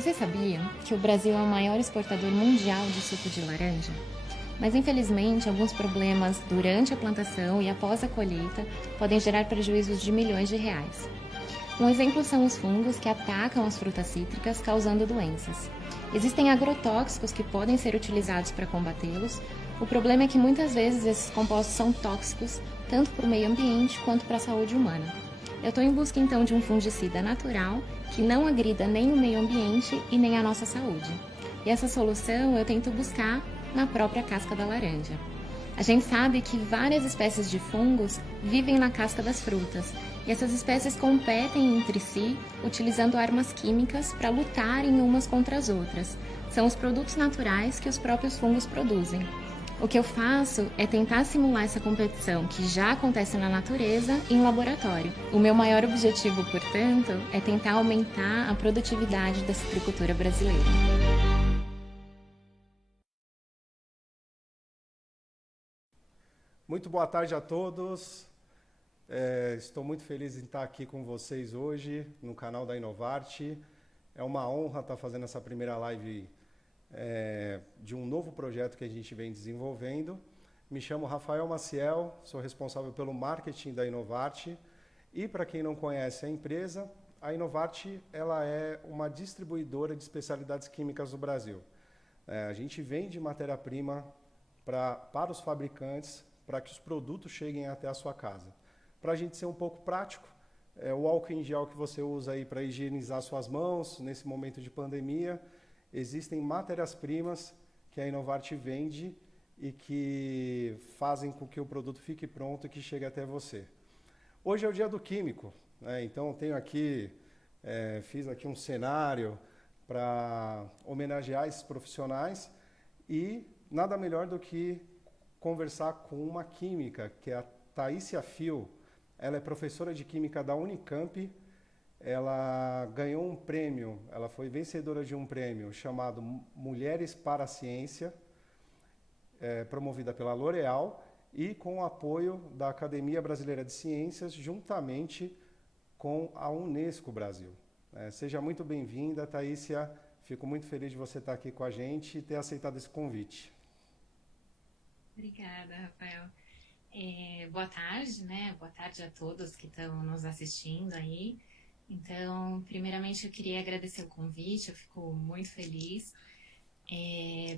Você sabia que o Brasil é o maior exportador mundial de suco de laranja? Mas infelizmente, alguns problemas durante a plantação e após a colheita podem gerar prejuízos de milhões de reais. Um exemplo são os fungos que atacam as frutas cítricas, causando doenças. Existem agrotóxicos que podem ser utilizados para combatê-los. O problema é que muitas vezes esses compostos são tóxicos, tanto para o meio ambiente quanto para a saúde humana. Eu estou em busca então de um fungicida natural que não agrida nem o meio ambiente e nem a nossa saúde. E essa solução eu tento buscar na própria casca da laranja. A gente sabe que várias espécies de fungos vivem na casca das frutas, e essas espécies competem entre si utilizando armas químicas para lutarem umas contra as outras. São os produtos naturais que os próprios fungos produzem. O que eu faço é tentar simular essa competição que já acontece na natureza em laboratório. O meu maior objetivo, portanto, é tentar aumentar a produtividade da citricultura brasileira. Muito boa tarde a todos. Estou muito feliz em estar aqui com vocês hoje no canal da Inovarte. É uma honra estar fazendo essa primeira live de um novo projeto que a gente vem desenvolvendo. Me chamo Rafael Maciel, sou responsável pelo marketing da Inovarte. E para quem não conhece a empresa, a Inovarte ela é uma distribuidora de especialidades químicas no Brasil. A gente vende matéria-prima para os fabricantes, para que os produtos cheguem até a sua casa. Para a gente ser um pouco prático, o álcool em gel que você usa aí para higienizar suas mãos nesse momento de pandemia, existem matérias-primas que a Inovarte vende e que fazem com que o produto fique pronto e que chegue até você. Hoje é o dia do químico, né? Então tenho aqui, fiz aqui um cenário para homenagear esses profissionais e nada melhor do que conversar com uma química, que é a Taísia Fio. Ela é professora de química da Unicamp. Ela ganhou um prêmio, ela foi vencedora de um prêmio chamado Mulheres para a Ciência, promovida pela L'Oréal e com o apoio da Academia Brasileira de Ciências, juntamente com a Unesco Brasil. Seja muito bem-vinda, Taísia. Fico muito feliz de você estar aqui com a gente e ter aceitado esse convite. Obrigada, Rafael. Boa tarde, né? Boa tarde a todos que estão nos assistindo aí. Então, primeiramente, eu queria agradecer o convite, eu fico muito feliz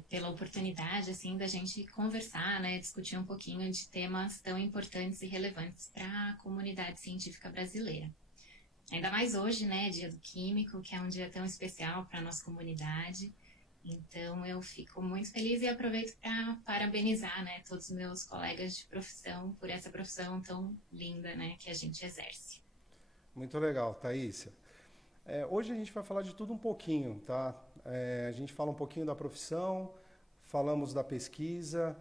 pela oportunidade, assim, da gente conversar, né? Discutir um pouquinho de temas tão importantes e relevantes para a comunidade científica brasileira. Ainda mais hoje, né? Dia do Químico, que é um dia tão especial para a nossa comunidade. Então, eu fico muito feliz e aproveito para parabenizar, né, todos os meus colegas de profissão por essa profissão tão linda, né, que a gente exerce. Muito legal, Taísia. Hoje a gente vai falar de tudo um pouquinho, tá? A gente fala um pouquinho da profissão, falamos da pesquisa,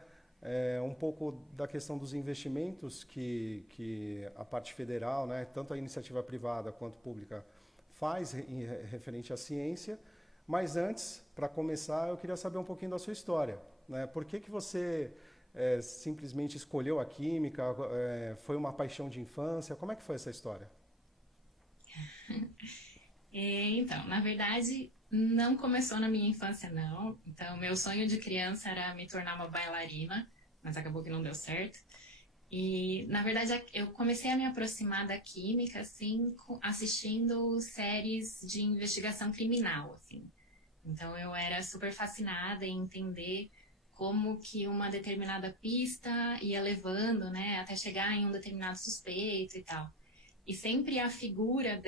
um pouco da questão dos investimentos que a parte federal, né, tanto a iniciativa privada quanto pública, faz referente à ciência. Mas antes, para começar, eu queria saber um pouquinho da sua história, né? Por que você simplesmente escolheu a química? Foi uma paixão de infância? Como é que foi essa história? Então, na verdade, não começou na minha infância, não. Então, meu sonho de criança era me tornar uma bailarina, mas acabou que não deu certo. E, na verdade, eu comecei a me aproximar da química, assim, assistindo séries de investigação criminal, assim. Então, eu era super fascinada em entender como que uma determinada pista ia levando, né, até chegar em um determinado suspeito e tal. E sempre a figura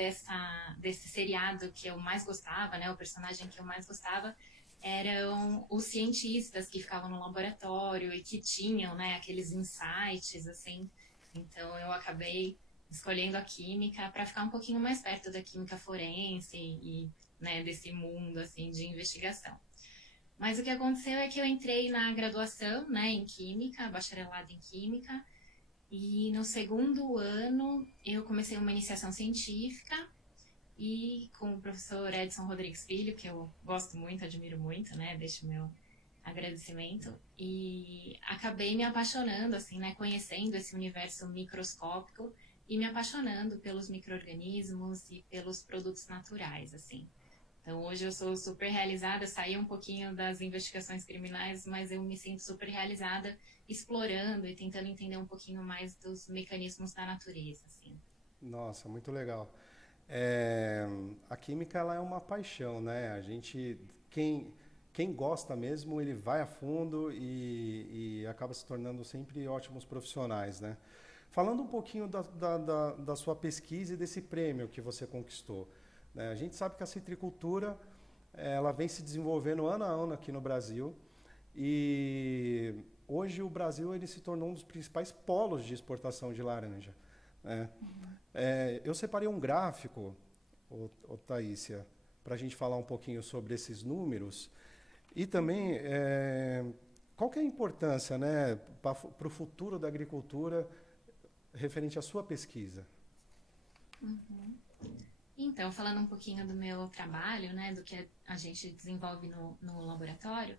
desse seriado que eu mais gostava, né, o personagem que eu mais gostava, eram os cientistas que ficavam no laboratório e que tinham, né, aqueles insights, assim. Então, eu acabei escolhendo a química para ficar um pouquinho mais perto da química forense e, né, desse mundo, assim, de investigação. Mas o que aconteceu é que eu entrei na graduação, né, em química, bacharelado em química, e no segundo ano eu comecei uma iniciação científica e com o professor Edson Rodrigues Filho, que eu gosto muito, admiro muito, né, deixo o meu agradecimento, e acabei me apaixonando, assim, né, conhecendo esse universo microscópico e me apaixonando pelos micro-organismos e pelos produtos naturais, assim. Então, hoje eu sou super realizada, saí um pouquinho das investigações criminais, mas eu me sinto super realizada explorando e tentando entender um pouquinho mais dos mecanismos da natureza, assim. Nossa, muito legal. É, a química ela é uma paixão, né? Quem gosta mesmo, ele vai a fundo e acaba se tornando sempre ótimos profissionais, né? Falando um pouquinho da sua pesquisa e desse prêmio que você conquistou, né? A gente sabe que a citricultura ela vem se desenvolvendo ano a ano aqui no Brasil e hoje o Brasil ele se tornou um dos principais polos de exportação de laranja, né? Eu separei um gráfico, Thaísia, para a gente falar um pouquinho sobre esses números e também qual que é a importância, né, para o futuro da agricultura referente à sua pesquisa. Uhum. Então, falando um pouquinho do meu trabalho, né, do que a gente desenvolve no laboratório,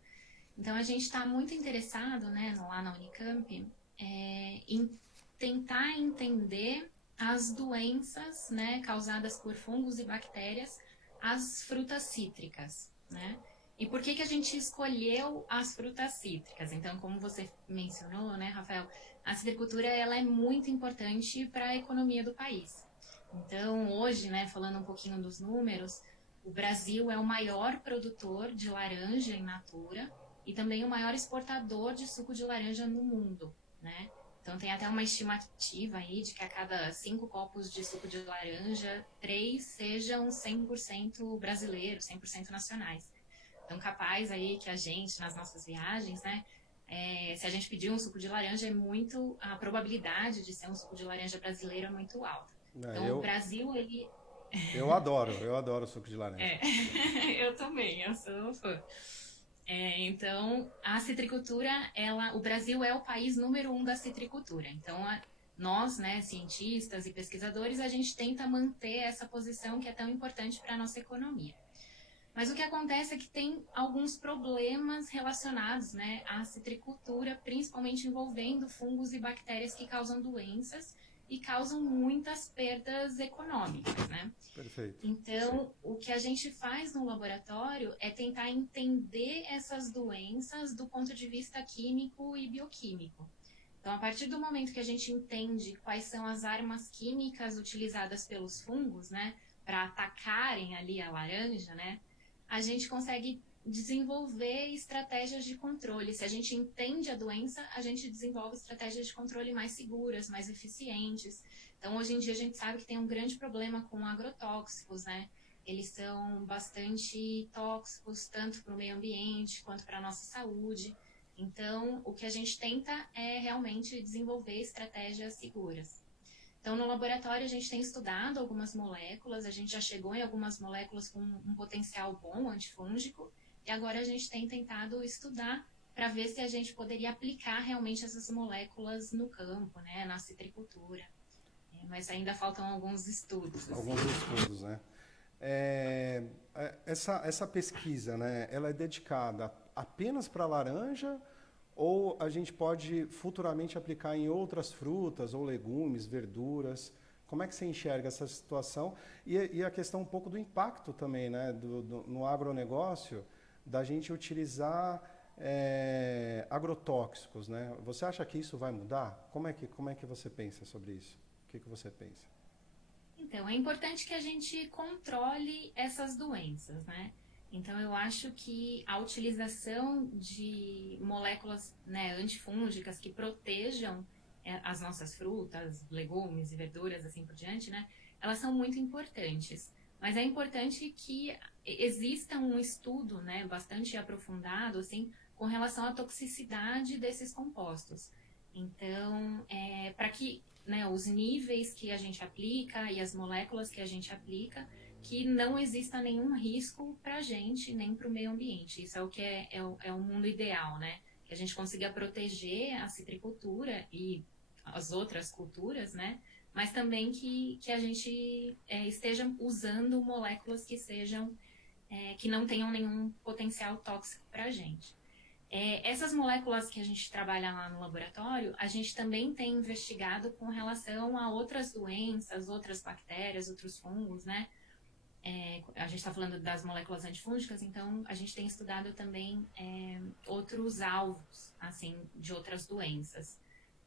então a gente está muito interessado, né, lá na Unicamp, em tentar entender as doenças, né, causadas por fungos e bactérias às frutas cítricas, né? E por que a gente escolheu as frutas cítricas? Então, como você mencionou, né, Rafael, a citricultura ela é muito importante para a economia do país. Então, hoje, né, falando um pouquinho dos números, o Brasil é o maior produtor de laranja in natura e também o maior exportador de suco de laranja no mundo, né? Então, tem até uma estimativa aí de que a cada 5 copos de suco de laranja, 3 sejam 100% brasileiros, 100% nacionais. Então, capaz aí que a gente, nas nossas viagens, né, se a gente pedir um suco de laranja, a probabilidade de ser um suco de laranja brasileiro é muito alta. Então, o Brasil, ele... Eu adoro suco de laranja. Eu também, eu sou fã. Então, a citricultura, o Brasil é o país número 1 da citricultura. Então, nós, né, cientistas e pesquisadores, a gente tenta manter essa posição que é tão importante para a nossa economia. Mas o que acontece é que tem alguns problemas relacionados, né, à citricultura, principalmente envolvendo fungos e bactérias que causam doenças e causam muitas perdas econômicas, né? Perfeito. Então, o que a gente faz no laboratório é tentar entender essas doenças do ponto de vista químico e bioquímico. Então, a partir do momento que a gente entende quais são as armas químicas utilizadas pelos fungos, né, para atacarem ali a laranja, né, a gente consegue desenvolver estratégias de controle. Se a gente entende a doença, a gente desenvolve estratégias de controle mais seguras, mais eficientes. Então, hoje em dia, a gente sabe que tem um grande problema com agrotóxicos, né? Eles são bastante tóxicos, tanto para o meio ambiente quanto para a nossa saúde. Então, o que a gente tenta é realmente desenvolver estratégias seguras. Então, no laboratório, a gente tem estudado algumas moléculas, a gente já chegou em algumas moléculas com um potencial bom antifúngico, e agora a gente tem tentado estudar para ver se a gente poderia aplicar realmente essas moléculas no campo, né, na citricultura. Mas ainda faltam alguns estudos. Assim. Alguns estudos, né? Essa pesquisa, né, ela é dedicada apenas para laranja ou a gente pode futuramente aplicar em outras frutas ou legumes, verduras? Como é que você enxerga essa situação? E a questão um pouco do impacto também, né, no agronegócio, da gente utilizar agrotóxicos, né? Você acha que isso vai mudar? Como é que você pensa sobre isso? O que você pensa? Então, é importante que a gente controle essas doenças, né? Então, eu acho que a utilização de moléculas, né, antifúngicas que protejam as nossas frutas, legumes e verduras, assim por diante, né? Elas são muito importantes. Mas é importante que exista um estudo, né, bastante aprofundado, assim, com relação à toxicidade desses compostos. Então, para que, né, os níveis que a gente aplica e as moléculas que a gente aplica, que não exista nenhum risco para a gente, nem para o meio ambiente. Isso é o que é o mundo ideal, né? Que a gente consiga proteger a citricultura e as outras culturas, né? Mas também que a gente esteja usando moléculas que sejam, que não tenham nenhum potencial tóxico para a gente. Essas moléculas que a gente trabalha lá no laboratório, a gente também tem investigado com relação a outras doenças, outras bactérias, outros fungos, né? a gente está falando das moléculas antifúngicas, então a gente tem estudado também outros alvos, assim, de outras doenças.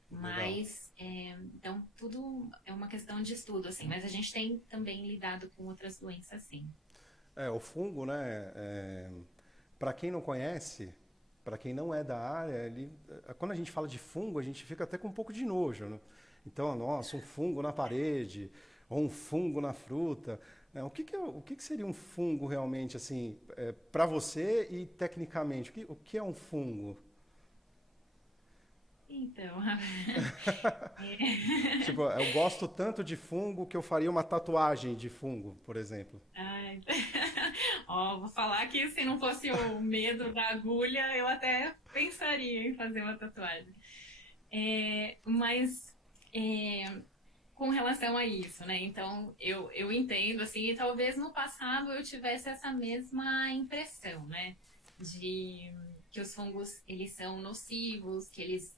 Legal. Mas, então, tudo é uma questão de estudo, assim, mas a gente tem também lidado com outras doenças, sim. O fungo, né? Para quem não conhece, para quem não é da área, quando a gente fala de fungo, a gente fica até com um pouco de nojo, né? Então, nossa, um fungo na parede, ou um fungo na fruta. Né? O que que seria um fungo realmente, assim, para você e tecnicamente? O que é um fungo? Então, Tipo, eu gosto tanto de fungo que eu faria uma tatuagem de fungo, por exemplo. ai, ó, vou falar que se não fosse o medo da agulha, eu até pensaria em fazer uma tatuagem. Mas com relação a isso, né? Então, eu entendo, assim, e talvez no passado eu tivesse essa mesma impressão, né? De que os fungos, eles são nocivos, que eles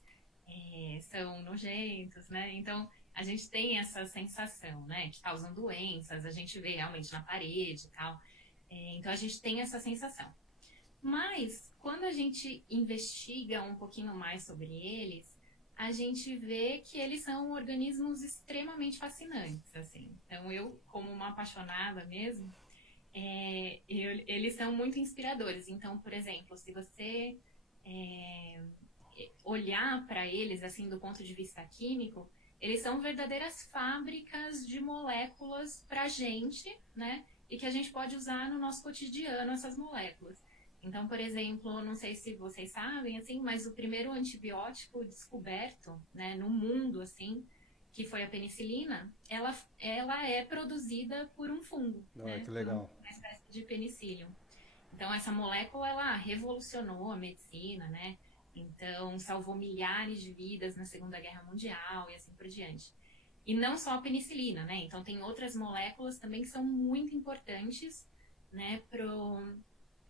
são nojentos, né? Então, a gente tem essa sensação, né? Que causam doenças, a gente vê realmente na parede e tal. Então, a gente tem essa sensação. Mas, quando a gente investiga um pouquinho mais sobre eles, a gente vê que eles são organismos extremamente fascinantes, assim. Então, eu, como uma apaixonada mesmo, eles são muito inspiradores. Então, por exemplo, se você é, olhar para eles, assim, do ponto de vista químico, eles são verdadeiras fábricas de moléculas para a gente, né? E que a gente pode usar no nosso cotidiano, essas moléculas. Então, por exemplo, não sei se vocês sabem, assim, mas o primeiro antibiótico descoberto, né, no mundo, assim, que foi a penicilina, ela é produzida por um fungo, Olha né, que por legal. uma espécie de penicillium. Então, essa molécula, ela revolucionou a medicina, né? Então, salvou milhares de vidas na Segunda Guerra Mundial e assim por diante. E não só a penicilina, né? Então, tem outras moléculas também que são muito importantes, né,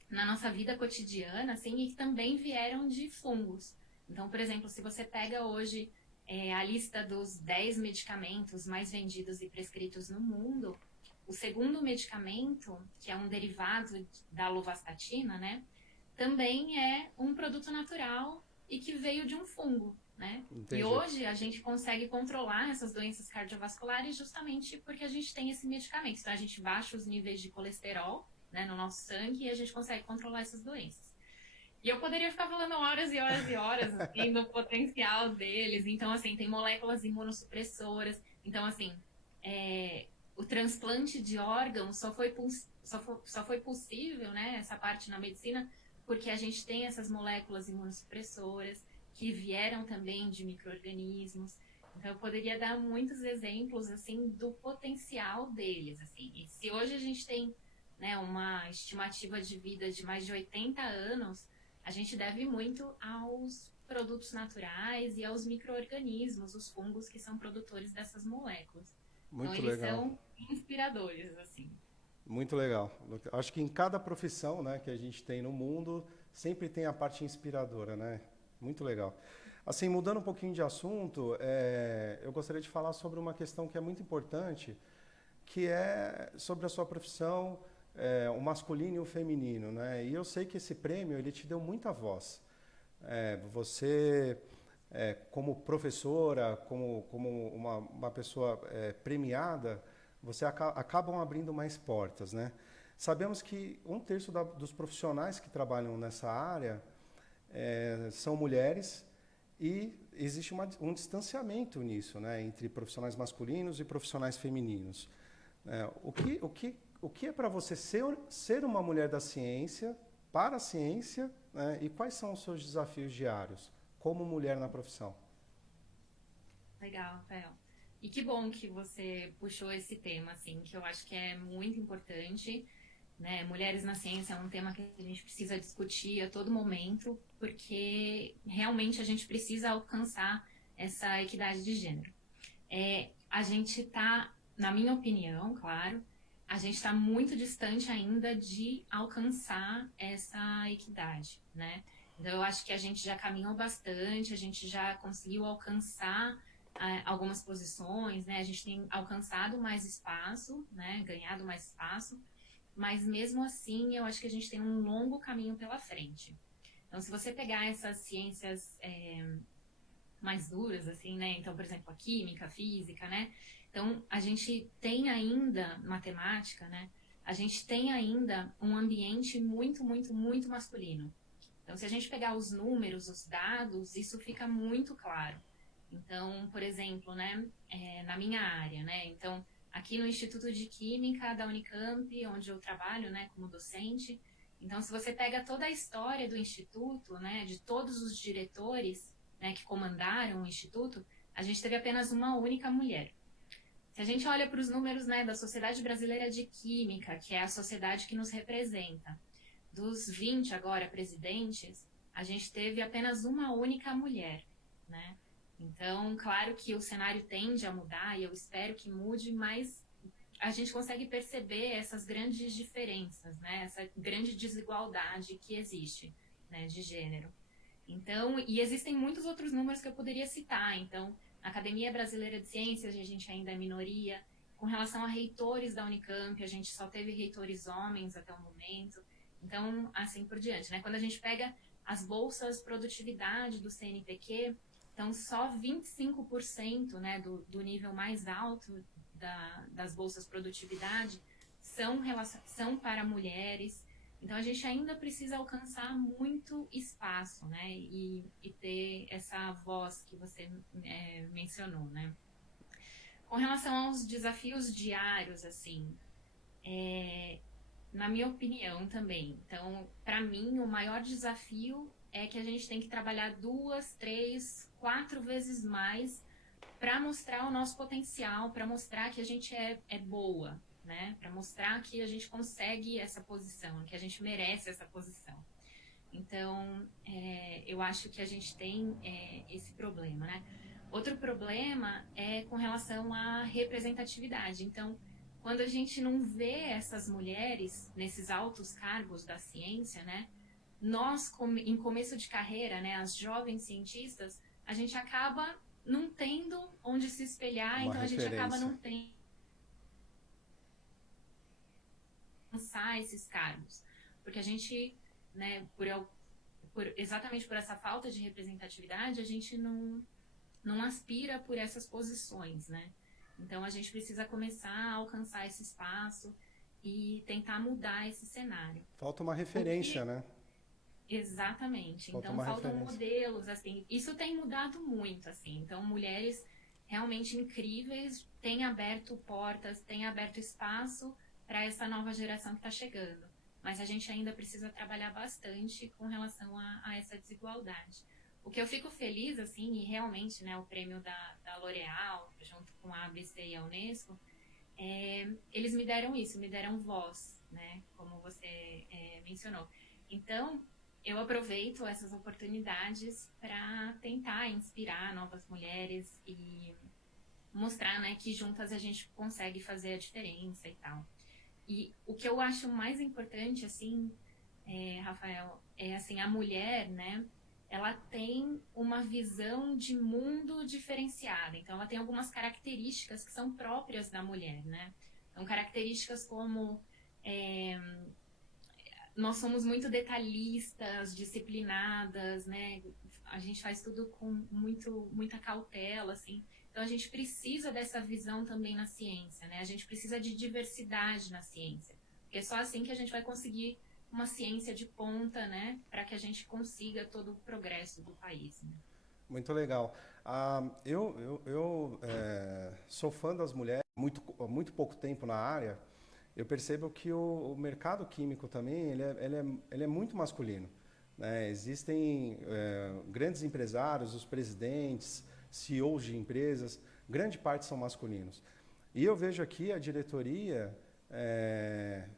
na nossa vida cotidiana, assim, e que também vieram de fungos. Então, por exemplo, se você pega hoje a lista dos 10 medicamentos mais vendidos e prescritos no mundo, o segundo medicamento, que é um derivado da lovastatina, né, também é um produto natural e que veio de um fungo, né? E Entendi. hoje a gente consegue controlar essas doenças cardiovasculares justamente porque a gente tem esse medicamento. Então a gente baixa os níveis de colesterol, né, no nosso sangue e a gente consegue controlar essas doenças. E eu poderia ficar falando horas e horas e horas assim, do potencial deles. Então, assim, tem moléculas imunossupressoras. Então, assim, o transplante de órgãos só foi possível, né, essa parte na medicina, porque a gente tem essas moléculas imunossupressoras que vieram também de micro-organismos. Então, eu poderia dar muitos exemplos, assim, do potencial deles, assim. E se hoje a gente tem, né, uma estimativa de vida de mais de 80 anos, a gente deve muito aos produtos naturais e aos micro-organismos, os fungos que são produtores dessas moléculas. Então, Muito eles legal. são inspiradores, assim. Muito legal. Acho que em cada profissão, né, que a gente tem no mundo, sempre tem a parte inspiradora, né? Muito legal. Assim, mudando um pouquinho de assunto, eu gostaria de falar sobre uma questão que é muito importante, que é sobre a sua profissão, o masculino e o feminino, né? E eu sei que esse prêmio ele te deu muita voz. Você, como professora, como uma pessoa premiada, você acabam abrindo mais portas, né? Sabemos que um terço dos profissionais que trabalham nessa área são mulheres e existe um distanciamento nisso, né, entre profissionais masculinos e profissionais femininos. O que é para você ser uma mulher da ciência, para a ciência, né, e quais são os seus desafios diários como mulher na profissão? Legal, Rafael. E que bom que você puxou esse tema, assim, que eu acho que é muito importante, né? Mulheres na ciência é um tema que a gente precisa discutir a todo momento, porque realmente a gente precisa alcançar essa equidade de gênero. A gente está, na minha opinião, claro, a gente está muito distante ainda de alcançar essa equidade, né? Então, eu acho que a gente já caminhou bastante, a gente já conseguiu alcançar algumas posições, né? A gente tem alcançado mais espaço, né? Ganhado mais espaço, mas mesmo assim eu acho que a gente tem um longo caminho pela frente. Então, se você pegar essas ciências mais duras, assim, né? Então, por exemplo, a química, a física, né? Então, a gente tem ainda matemática, né? A gente tem ainda um ambiente muito, muito, muito masculino. Então, se a gente pegar os números, os dados, isso fica muito claro. Então, por exemplo, né, na minha área, né, então, aqui no Instituto de Química da Unicamp, onde eu trabalho, né, como docente, então, se você pega toda a história do Instituto, né, de todos os diretores, né, que comandaram o Instituto, a gente teve apenas uma única mulher. Se a gente olha para os números, né, da Sociedade Brasileira de Química, que é a sociedade que nos representa, dos 20 agora presidentes, a gente teve apenas uma única mulher, né? Então, claro que o cenário tende a mudar e eu espero que mude, mas a gente consegue perceber essas grandes diferenças, né? Essa grande desigualdade que existe, né, de gênero. Então, e existem muitos outros números que eu poderia citar. Então, na Academia Brasileira de Ciências, a gente ainda é minoria. Com relação a reitores da Unicamp, a gente só teve reitores homens até o momento. Então, assim por diante, né? Quando a gente pega as bolsas produtividade do CNPq, então só 25%, né, do nível mais alto das bolsas produtividade são para mulheres. Então, a gente ainda precisa alcançar muito espaço, né? E ter essa voz que você mencionou, né? Com relação aos desafios diários, assim, na minha opinião também. Então, para mim, o maior desafio é que a gente tem que trabalhar 2, 3, 4 vezes mais para mostrar o nosso potencial, para mostrar que a gente é boa, né? Para mostrar que a gente consegue essa posição, que a gente merece essa posição. Então, eu acho que a gente tem esse problema, né? Outro problema é com relação à representatividade. Então, quando a gente não vê essas mulheres nesses altos cargos da ciência, né? Nós, em começo de carreira, né, as jovens cientistas, a gente acaba não tendo onde se espelhar, então a gente acaba não tendo alcançar esses cargos, porque a gente, né, exatamente por essa falta de representatividade, a gente não aspira por essas posições, né? Então a gente precisa começar a alcançar esse espaço e tentar mudar esse cenário. Falta uma referência, né? Exatamente. Então faltam modelos, assim. Isso tem mudado muito, assim. Então mulheres realmente incríveis têm aberto portas, têm aberto espaço para essa nova geração que está chegando. Mas a gente ainda precisa trabalhar bastante com relação a essa desigualdade. O que eu fico feliz, assim, e realmente, né, o prêmio da L'Oréal, junto com a ABC e a Unesco, eles me deram isso, me deram voz, né, como você mencionou. Então, eu aproveito essas oportunidades para tentar inspirar novas mulheres e mostrar, né, que juntas a gente consegue fazer a diferença e tal. E o que eu acho mais importante, assim, Rafael, é assim, a mulher, né, ela tem uma visão de mundo diferenciada. Então, ela tem algumas características que são próprias da mulher, né? Então, características como nós somos muito detalhistas, disciplinadas, né? A gente faz tudo com muita cautela, assim. Então, a gente precisa dessa visão também na ciência, né? A gente precisa de diversidade na ciência. Porque é só assim que a gente vai conseguir uma ciência de ponta, né, para que a gente consiga todo o progresso do país. Né? Muito legal. Eu sou fã das mulheres, há muito pouco tempo na área, eu percebo que o mercado químico também ele é muito masculino. Né? Existem grandes empresários, os presidentes, CEOs de empresas, grande parte são masculinos. E eu vejo aqui a diretoria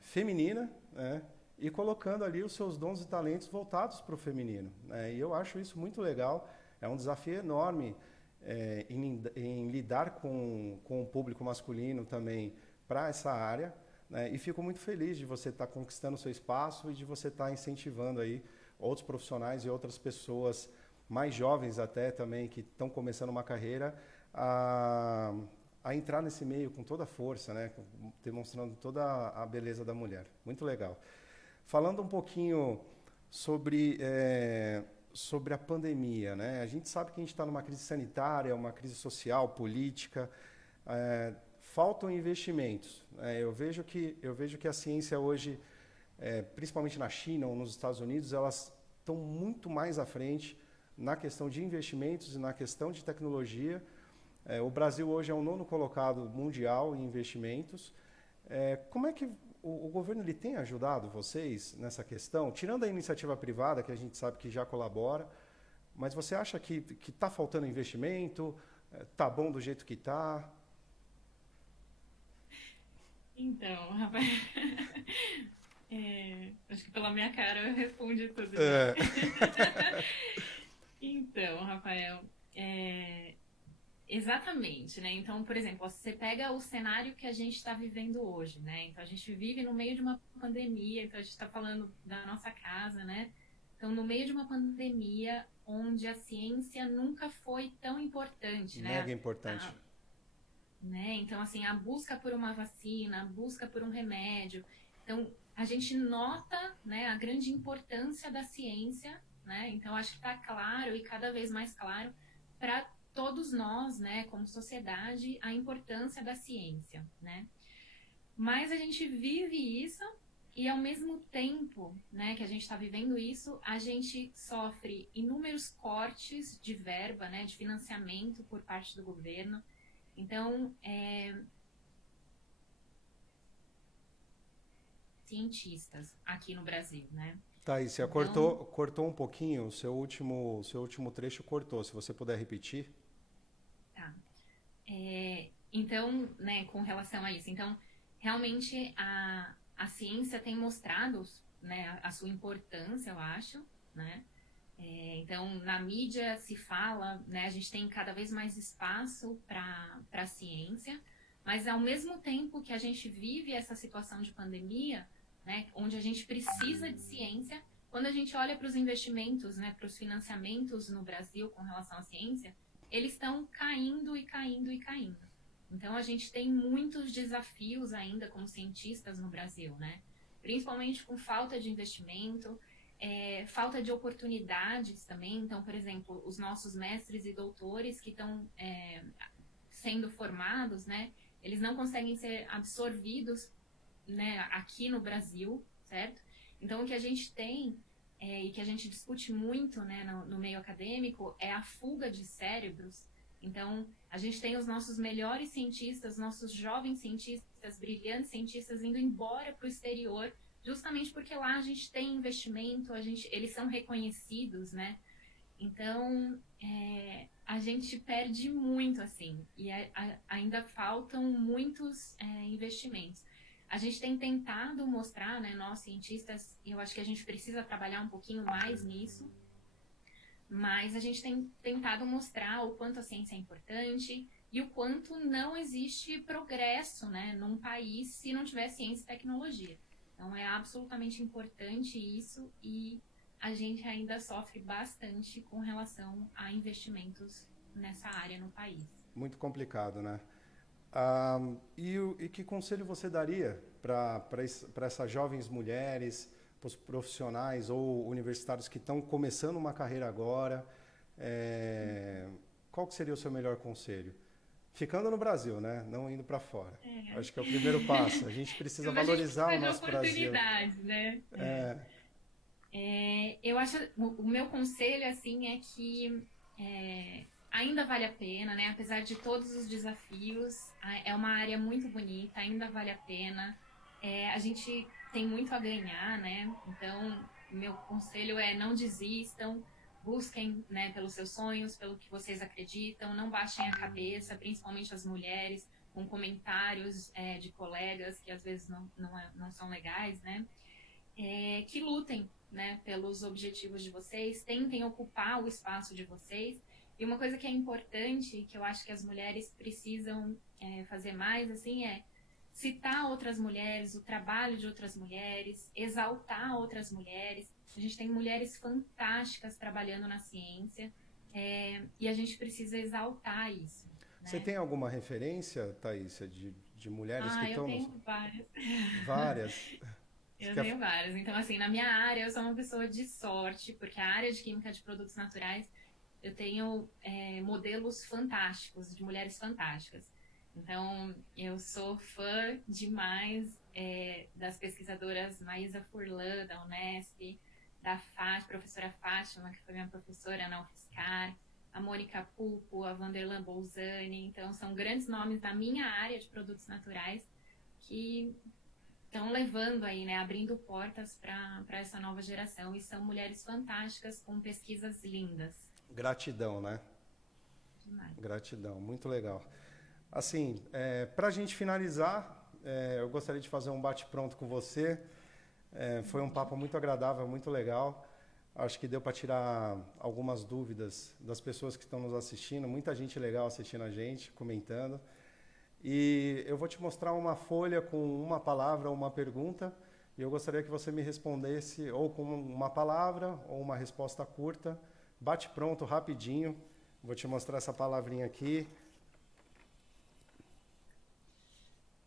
feminina, né? E colocando ali os seus dons e talentos voltados para o feminino. Né? E eu acho isso muito legal, é um desafio enorme em lidar com o público masculino também para essa área, né? E fico muito feliz de você estar conquistando o seu espaço e de você estar incentivando aí outros profissionais e outras pessoas mais jovens até também, que estão começando uma carreira, a a entrar nesse meio com toda a força, né? Demonstrando toda a beleza da mulher. Muito legal. Falando um pouquinho sobre a pandemia, né? A gente sabe que a gente está numa crise sanitária, uma crise social, política. Faltam investimentos. Eu vejo que a ciência hoje, principalmente na China ou nos Estados Unidos, elas estão muito mais à frente na questão de investimentos e na questão de tecnologia. O Brasil hoje é o 9º colocado mundial em investimentos. Como é que o governo ele tem ajudado vocês nessa questão? Tirando a iniciativa privada, que a gente sabe que já colabora, mas você acha que está faltando investimento? Está bom do jeito que está? Então, Rafael, acho que pela minha cara eu respondi tudo. Já. Então, Rafael, exatamente, né? Então, por exemplo, você pega o cenário que a gente está vivendo hoje, né? Então, a gente vive no meio de uma pandemia, então a gente está falando da nossa casa, né? Então, no meio de uma pandemia onde a ciência nunca foi tão importante, né? Mega importante. Né? Então, assim, a busca por uma vacina, a busca por um remédio. Então, a gente nota, né, a grande importância da ciência, né? Então, acho que está claro e cada vez mais claro para todos nós, né, como sociedade, a importância da ciência, né? Mas a gente vive isso e, ao mesmo tempo, né, que a gente está vivendo isso, a gente sofre inúmeros cortes de verba, né, de financiamento por parte do governo. Então, cientistas aqui no Brasil, né? Thaís, você cortou um pouquinho, o seu último trecho cortou, se você puder repetir. Tá. Então, né, com relação a isso, então, realmente a ciência tem mostrado, né, a sua importância, eu acho, né? Então, na mídia se fala, né, a gente tem cada vez mais espaço para a ciência, mas ao mesmo tempo que a gente vive essa situação de pandemia, né, onde a gente precisa de ciência, quando a gente olha para os investimentos, né, para os financiamentos no Brasil com relação à ciência, eles estão caindo e caindo e caindo. Então, a gente tem muitos desafios ainda como cientistas no Brasil, né? Principalmente com falta de investimento, falta de oportunidades também. Então, por exemplo, os nossos mestres e doutores que estão sendo formados, né? Eles não conseguem ser absorvidos, né, aqui no Brasil, certo? Então, o que a gente tem e que a gente discute muito, né, no meio acadêmico é a fuga de cérebros. Então, a gente tem os nossos melhores cientistas, nossos jovens cientistas, brilhantes cientistas indo embora para o exterior, justamente porque lá a gente tem investimento, eles são reconhecidos, né? Então, a gente perde muito, assim, e ainda faltam muitos investimentos. A gente tem tentado mostrar, né, nós cientistas, e eu acho que a gente precisa trabalhar um pouquinho mais nisso, mas a gente tem tentado mostrar o quanto a ciência é importante e o quanto não existe progresso, né, num país se não tiver ciência e tecnologia. Então, é absolutamente importante isso e a gente ainda sofre bastante com relação a investimentos nessa área no país. Muito complicado, né? E que conselho você daria para essas jovens mulheres, para os profissionais ou universitários que estão começando uma carreira agora? Qual que seria o seu melhor conselho? Ficando no Brasil, né? Não indo para fora. Acho que é o primeiro passo. A gente precisa valorizar o nosso Brasil. Né? Eu acho, o meu conselho assim é que ainda vale a pena, né? Apesar de todos os desafios, é uma área muito bonita, ainda vale a pena. A gente tem muito a ganhar, né? Então, meu conselho é não desistam, busquem, né, pelos seus sonhos, pelo que vocês acreditam, não baixem a cabeça, principalmente as mulheres, com comentários de colegas que às vezes não são legais, né? Que lutem, né, pelos objetivos de vocês, tentem ocupar o espaço de vocês. E uma coisa que é importante, que eu acho que as mulheres precisam fazer mais, assim, é citar outras mulheres, o trabalho de outras mulheres, exaltar outras mulheres. A gente tem mulheres fantásticas trabalhando na ciência e a gente precisa exaltar isso. Você né? tem alguma referência, Thaísia, de mulheres que Ah, eu estão tenho várias. várias? Você Eu quer... tenho várias. Então, assim, na minha área, eu sou uma pessoa de sorte, porque a área de química de produtos naturais, eu tenho modelos fantásticos, de mulheres fantásticas. Então, eu sou fã demais das pesquisadoras Maísa Furlan, da Unesp, da professora Fátima, que foi minha professora na UFSCar, a Mônica Pupo, a Vanderlan Bolzani. Então, são grandes nomes da minha área de produtos naturais que estão levando aí, né, abrindo portas para essa nova geração. E são mulheres fantásticas com pesquisas lindas. Gratidão, né? Demais. Gratidão, muito legal. Assim, para a gente finalizar, eu gostaria de fazer um bate-pronto com você. Foi um papo muito agradável, muito legal. Acho que deu para tirar algumas dúvidas das pessoas que estão nos assistindo. Muita gente legal assistindo a gente, comentando. E eu vou te mostrar uma folha com uma palavra ou uma pergunta. E eu gostaria que você me respondesse ou com uma palavra ou uma resposta curta. Bate-pronto, rapidinho. Vou te mostrar essa palavrinha aqui.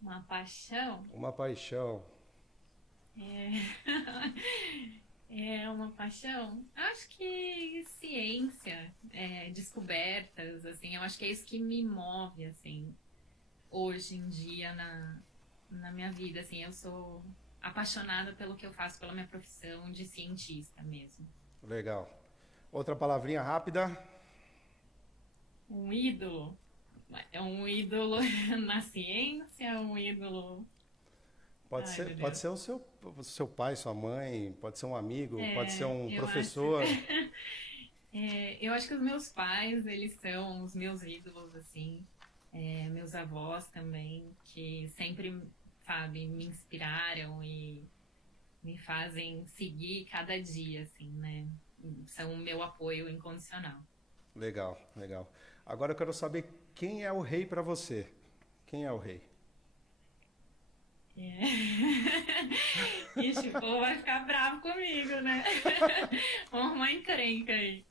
Uma paixão Uma paixão. é... é uma paixão. Acho que ciência, descobertas, assim, eu acho que é isso que me move, assim, hoje em dia na minha vida, assim, eu sou apaixonada pelo que eu faço, pela minha profissão de cientista mesmo. Legal. Outra palavrinha rápida. Um ídolo. É um ídolo na ciência, um ídolo. Pode Ai, ser, meu pode Deus. ser o seu pai, sua mãe, pode ser um amigo, pode ser um Eu acho, professor. eu acho que os meus pais, eles são os meus ídolos, assim. Meus avós também, que sempre, sabe, me inspiraram e me fazem seguir cada dia, assim, né? São o meu apoio incondicional. Legal, legal. Agora eu quero saber quem é o rei para você. Quem é o rei? É. Ixi, o povo vai ficar bravo comigo, né? Uma encrenca aí.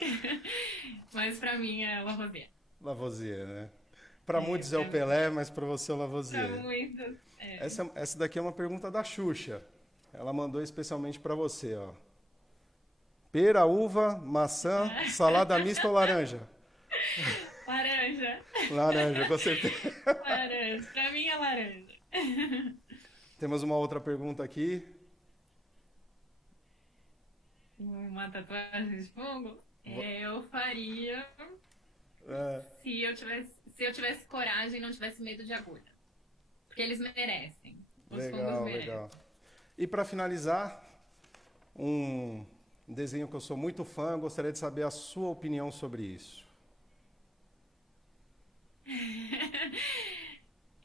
Mas pra mim é o Lavoisier. Lavoisier, né? Para muitos é o Pra mim, Pelé, mas para você é o pra Lavoisier. muitos. Essa daqui é uma pergunta da Xuxa. Ela mandou especialmente para você, ó. Pera, uva, maçã, salada mista ou laranja? Laranja. Laranja, com certeza. Laranja. Pra mim é laranja. Temos uma outra pergunta aqui. Uma tatuagem de fogo? Eu faria É, se eu tivesse coragem e não tivesse medo de agulha. Porque eles merecem. Os fungos legal, merecem. legal. E para finalizar, um desenho que eu sou muito fã, eu gostaria de saber a sua opinião sobre isso.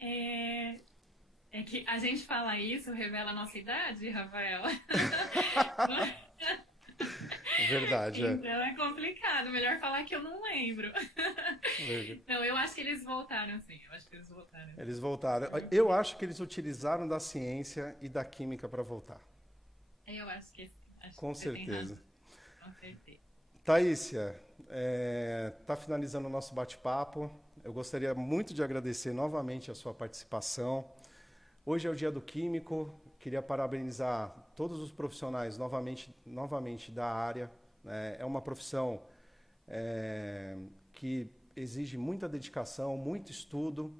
É, é que a gente fala isso, revela a nossa idade, Rafael. Verdade, é. Então é complicado. Melhor falar que eu não lembro. Verdade. Não, eu acho que eles voltaram, sim. Eu acho que eles voltaram. Eles voltaram. Eu acho que eles utilizaram da ciência e da química para voltar. Eu acho que sim. Acho Com que você tem certeza. razão. Com certeza. Thaísia, está finalizando o nosso bate-papo. Eu gostaria muito de agradecer novamente a sua participação. Hoje é o Dia do Químico. Queria parabenizar todos os profissionais novamente da área. É uma profissão que exige muita dedicação, muito estudo.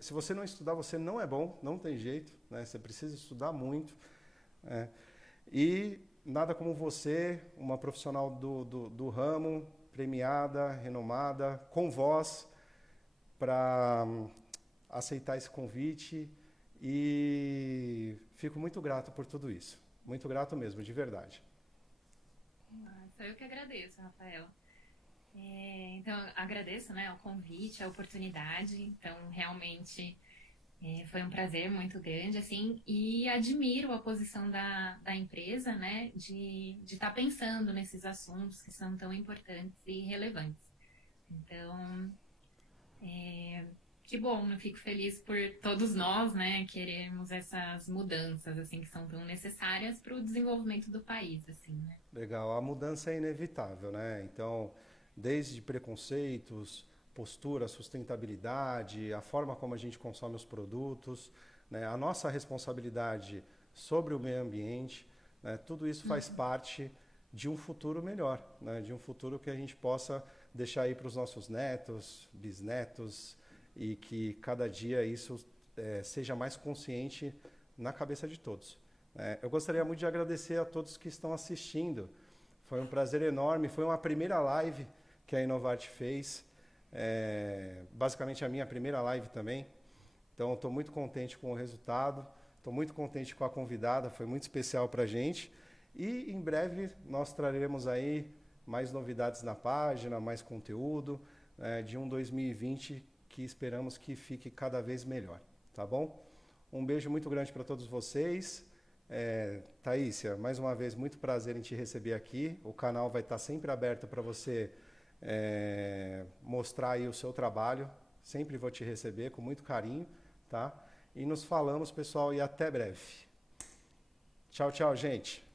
Se você não estudar, você não é bom, não tem jeito, né? Você precisa estudar muito. E nada como você, uma profissional do ramo, premiada, renomada, com voz, para aceitar esse convite. E fico muito grato por tudo isso. Muito grato mesmo, de verdade. Nossa, eu que agradeço, Rafael. Então, agradeço, né, o convite, a oportunidade. Então, realmente foi um prazer muito grande, assim, e admiro a posição da empresa, né, de estar pensando nesses assuntos que são tão importantes e relevantes. Então, que bom, eu fico feliz por todos nós, né, queremos essas mudanças, assim, que são tão necessárias para o desenvolvimento do país, assim, né. Legal, a mudança é inevitável, né? Então, desde preconceitos, postura, sustentabilidade, a forma como a gente consome os produtos, né, a nossa responsabilidade sobre o meio ambiente, né, tudo isso faz parte de um futuro melhor, né, de um futuro que a gente possa deixar aí para os nossos netos, bisnetos, e que cada dia isso seja mais consciente na cabeça de todos. Eu gostaria muito de agradecer a todos que estão assistindo. Foi um prazer enorme, foi uma primeira live que a Inovarte fez, basicamente a minha primeira live também. Então, estou muito contente com o resultado, estou muito contente com a convidada, foi muito especial para a gente. E em breve nós traremos aí mais novidades na página, mais conteúdo, de um 2020 que esperamos que fique cada vez melhor, tá bom? Um beijo muito grande para todos vocês. Thaísia, mais uma vez, muito prazer em te receber aqui. O canal vai estar sempre aberto para você mostrar aí o seu trabalho. Sempre vou te receber com muito carinho, tá? E nos falamos, pessoal, e até breve. Tchau, tchau, gente.